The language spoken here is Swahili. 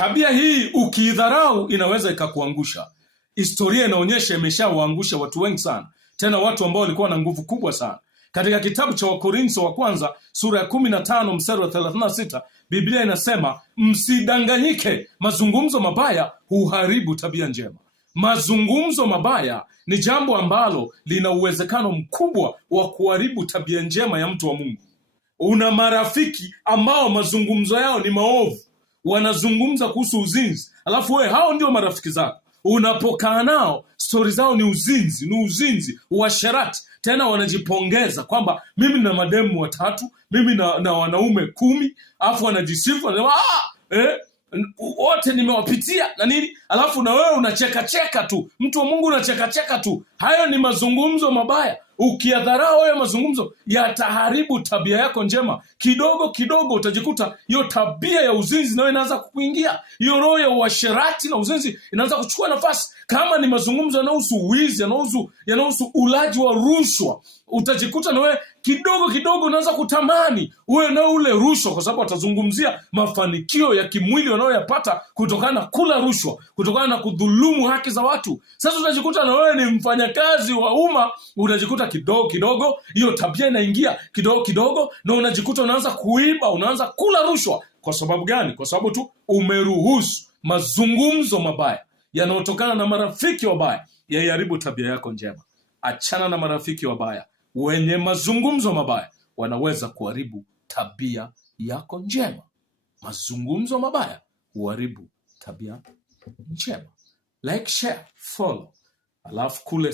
Tabia hii ukiidharau inaweza ikakuangusha. Historia inaonyesha imeshawaangusha watu wengi sana, tena watu ambao walikuwa na nguvu kubwa sana. Katika kitabu cha Wakorintho wa kwanza sura ya 15 mstari wa 36, Biblia inasema msidanganyike, mazungumzo mabaya huharibu tabia njema. Mazungumzo mabaya ni jambo ambalo lina uwezekano mkubwa wa kuharibu tabia njema ya mtu wa Mungu. Una marafiki ambao mazungumzo yao ni maovu, wanazungumza kuhusu uzinzi, alafu wewe hao ndio marafiki zako. Unapokaa nao stori zao ni uzinzi, uasherati. Tena wanajipongeza kwamba mimi na mademu 3, mimi na wanaume 10, alafu wanajisifu wote nimewapitia na nini, alafu na wewe unacheka tu. Mtu wa Mungu unacheka tu. Hayo ni mazungumzo mabaya. Ukiyadharau hayo mazungumzo yataharibu tabia yako njema. Kidogo utajikuta hiyo tabia ya uzinzi nayo inaanza kukuingia. Hiyo roho ya uasherati na uzinzi inaanza kuchukua nafasi. Kama ni mazungumzo yanahusu wizi, yanahusu ulaji wa rushwa, utajikuta na wewe kidogo unaanza kutamani uwe na ule rushwa, kwa sababu atazungumzia mafanikio ya kimwili wanayoyapata kutokana na kula rushwa, kutokana na kudhulumu haki za watu. Sasa utajikuta na wewe ni mfanyakazi wa umma, unajikuta kidogo hiyo tabia inaingia kidogo, na unajikuta unaanza kuiba, unaanza kula rushwa. Kwa sababu gani? Kwa sababu tu umeruhusu mazungumzo mabaya yanayotokana na marafiki wabaya yaiharibu tabia yako njema. Achana na marafiki wabaya. Wenye mazungumzo mabaya wanaweza kuharibu tabia yako njema. Mazungumzo mabaya huharibu tabia njema. Like, share, follow. Alafu kule